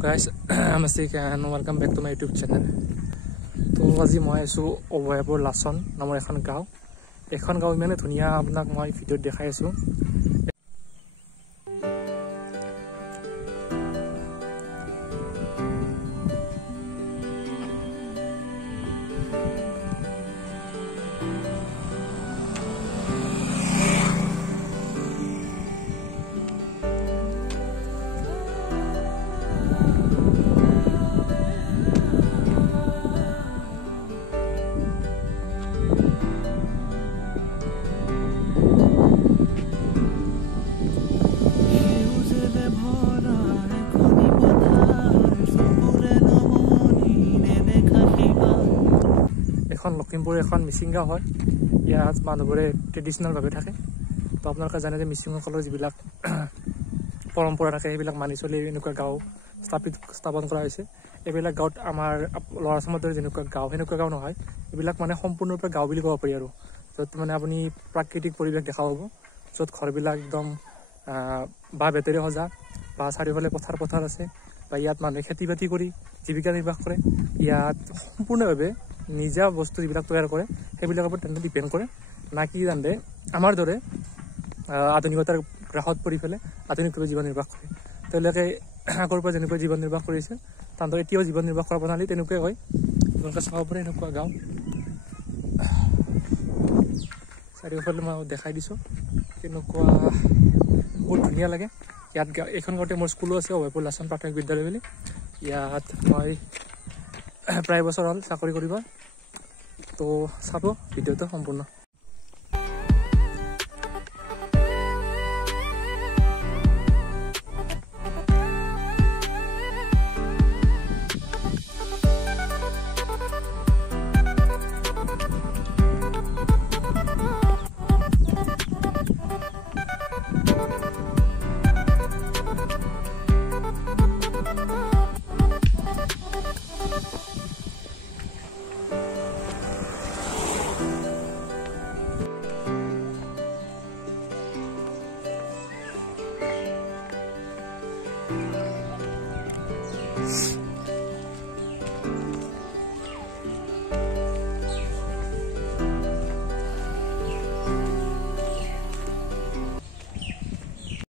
guys, namaste and welcome back to my YouTube channel. তো আজি মই আছো অভয়পুৰ লাচন নামৰ এখন গাঁও। এখন গাঁও ইমানে ধুনীয়া আপোনাক মই ভিডিঅ'ত দেখাই আছো। এখন লখিমপুৰ এখন মিচিং গাঁও হয়। ইয়াত মানুহবোৰে ট্ৰেডিশনাল ভাৱে থাকে। তো আপোনালোকে জানে যে মিচিংসকলৰ যিবিলাক পৰম্পৰা থাকে সেইবিলাক মানি চলি এনেকুৱা গাঁও স্থাপন কৰা হৈছে। এইবিলাক গাঁৱত আমাৰ ল'ৰা ছোৱালীৰ দৰে যেনেকুৱা গাঁও সেনেকুৱা গাঁও নহয়। এইবিলাক মানে সম্পূৰ্ণৰূপে গাঁও বুলি ক'ব পাৰি আৰু য'ত মানে আপুনি প্ৰাকৃতিক পৰিৱেশ দেখা পাব, য'ত ঘৰবিলাক একদম বাঁহ বেতেৰে সজা বা চাৰিওফালে পথাৰ আছে, বা ইয়াত মানুহে খেতি বাতি কৰি জীৱিকা নিৰ্বাহ কৰে। ইয়াত সম্পূৰ্ণভাৱে নিজা বস্তু যিবিলাক তৈয়াৰ কৰে সেইবিলাকৰ ওপৰত তেওঁলোকে ডিপেণ্ড কৰে, না কি জানে আমাৰ দৰে আধুনিকতাৰ গ্ৰাসত পৰি পেলাই আধুনিকভাৱে জীৱন নিৰ্বাহ কৰে। তেওঁলোকে আগৰ পৰা যেনেকৈ জীৱন নিৰ্বাহ কৰিছে তাহাঁতৰ এতিয়াও জীৱন নিৰ্বাহ কৰা প্ৰণালী তেনেকুৱাই হয়। আপোনালোকে চাব পাৰে এনেকুৱা গাঁও। চাৰিওফালে মই দেখাই দিছোঁ তেনেকুৱা বহুত ধুনীয়া লাগে। ইয়াত এইখন গাঁৱতে মোৰ স্কুলো আছে, অভয়পুৰ লাচন প্ৰাথমিক বিদ্যালয় বুলি। ইয়াত মই প্ৰায় বছৰ হ'ল চাকৰি কৰিব। তো চাব ভিডিঅ'টো সম্পূৰ্ণ।